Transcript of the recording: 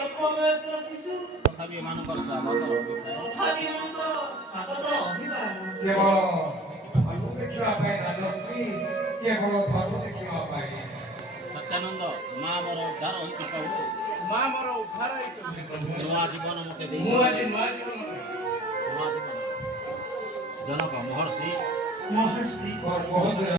ଅଳ୍ପ ବୟସର ଶିଶୁ ତଥାପି ଏମାନଙ୍କର ସ୍ୱାଗତ ତଥାପି ଏମାନଙ୍କର ସ୍ୱାଗତ ଅଭିବାଦନ କେବଳ ଧର୍ମ ଦେଖିବା ପାଇଁ ରାଜଶ୍ରୀ କେବଳ ଧର୍ମ ଦେଖିବା ପାଇଁ ସତ୍ୟାନନ୍ଦ ମା ମୋର ଉଦ୍ଧାର ହୋଇଛି ପ୍ରଭୁ ମା ମୋର ଉଦ୍ଧାର ହେଇଛି ପ୍ରଭୁ ନୂଆ ଜୀବନ ମୋତେ ଦେଇ ମୁଁ ଆଜି ନୂଆ ଜୀବନ ଜନକ ମହର୍ଷି ମହର୍ଷି ବହୁତ